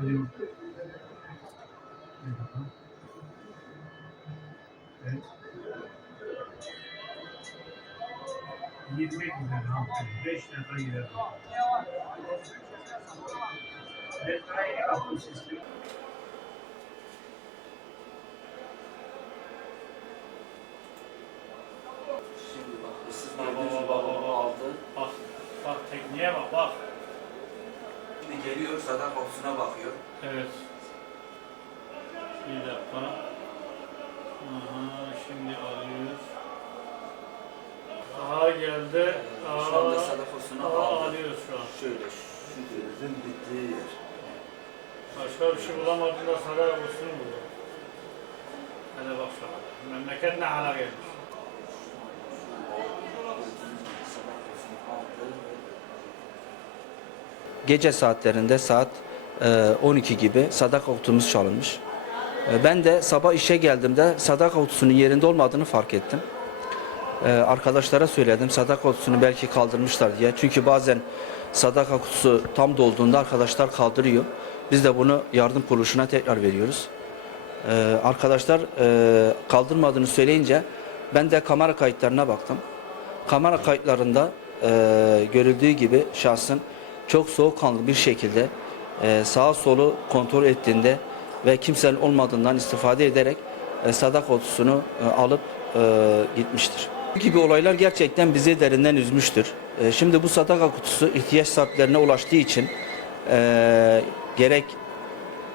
Evet. 20 güzel altı. 5 defa gider. Yeni kapı sistemi. Şimdi bak ıssız baba. aldı. Bak, bak tekniğe bak bak. Geliyor sadak kokusuna bakıyor. Evet. Bir dakika. Aha, şimdi alıyoruz. Aha geldi. Şu anda Aa, sadak kokusunu Aa, aldı. alıyoruz şu an. Şöyle şu gözün bittiği yer. Başka bir şey bulamadığında saray olsun buldu. Hadi bak şu an. Memleket ne hale gelmiş. Sadak kokusunu aldı. Gece saatlerinde saat e, 12 gibi sadaka kutumuz çalınmış. E, Ben de sabah işe geldiğimde sadaka kutusunun yerinde olmadığını fark ettim. E, Arkadaşlara söyledim sadaka kutusunu belki kaldırmışlar diye. Çünkü bazen sadaka kutusu tam dolduğunda arkadaşlar kaldırıyor. Biz de bunu yardım kuruluşuna tekrar veriyoruz. E, Arkadaşlar e, kaldırmadığını söyleyince ben de kamera kayıtlarına baktım. Kamera kayıtlarında e, görüldüğü gibi şahsın çok soğukkanlı bir şekilde e, sağa solu kontrol ettiğinde ve kimsenin olmadığından istifade ederek e, sadak otusunu e, alıp e, gitmiştir. Bu gibi olaylar gerçekten bizi derinden üzmüştür. E, şimdi bu sadaka kutusu ihtiyaç sahiplerine ulaştığı için e, gerek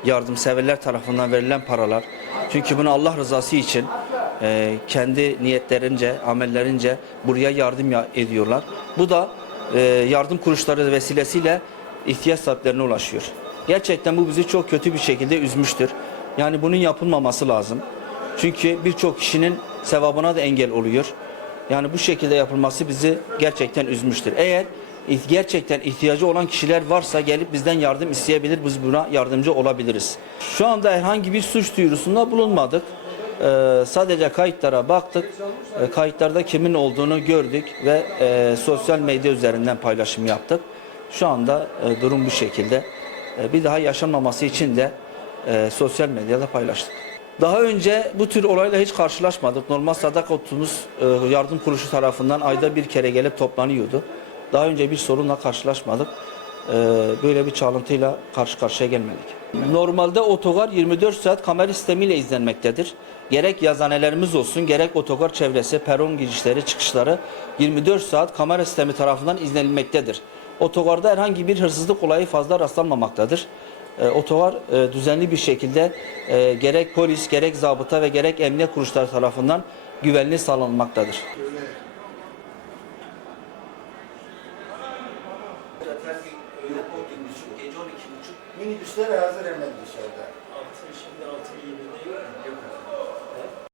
yardımseverler tarafından verilen paralar. Çünkü bunu Allah rızası için e, kendi niyetlerince, amellerince buraya yardım ya- ediyorlar. Bu da e, yardım kuruluşları vesilesiyle ihtiyaç sahiplerine ulaşıyor. Gerçekten bu bizi çok kötü bir şekilde üzmüştür. Yani bunun yapılmaması lazım. Çünkü birçok kişinin sevabına da engel oluyor. Yani bu şekilde yapılması bizi gerçekten üzmüştür. Eğer gerçekten ihtiyacı olan kişiler varsa gelip bizden yardım isteyebilir. Biz buna yardımcı olabiliriz. Şu anda herhangi bir suç duyurusunda bulunmadık. Ee, sadece kayıtlara baktık. Ee, kayıtlarda kimin olduğunu gördük ve e, sosyal medya üzerinden paylaşım yaptık. Şu anda e, durum bu şekilde. E, bir daha yaşanmaması için de e, sosyal medyada paylaştık. Daha önce bu tür olayla hiç karşılaşmadık. Normal sadaka otumuz e, yardım kuruluşu tarafından ayda bir kere gelip toplanıyordu. Daha önce bir sorunla karşılaşmadık. E, böyle bir çalıntıyla karşı karşıya gelmedik. Normalde otogar 24 saat kamera sistemiyle izlenmektedir. Gerek yazanelerimiz olsun gerek otogar çevresi, peron girişleri, çıkışları 24 saat kamera sistemi tarafından izlenilmektedir. Otogarda herhangi bir hırsızlık olayı fazla rastlanmamaktadır. E, otogar e, düzenli bir şekilde e, gerek polis, gerek zabıta ve gerek emniyet kuruluşları tarafından güvenli sağlanmaktadır. 12.30, gece 12.30 Minibüsler hazır hemen dışarıda. Altı, şimdi altı yirmi değil. yok efendim.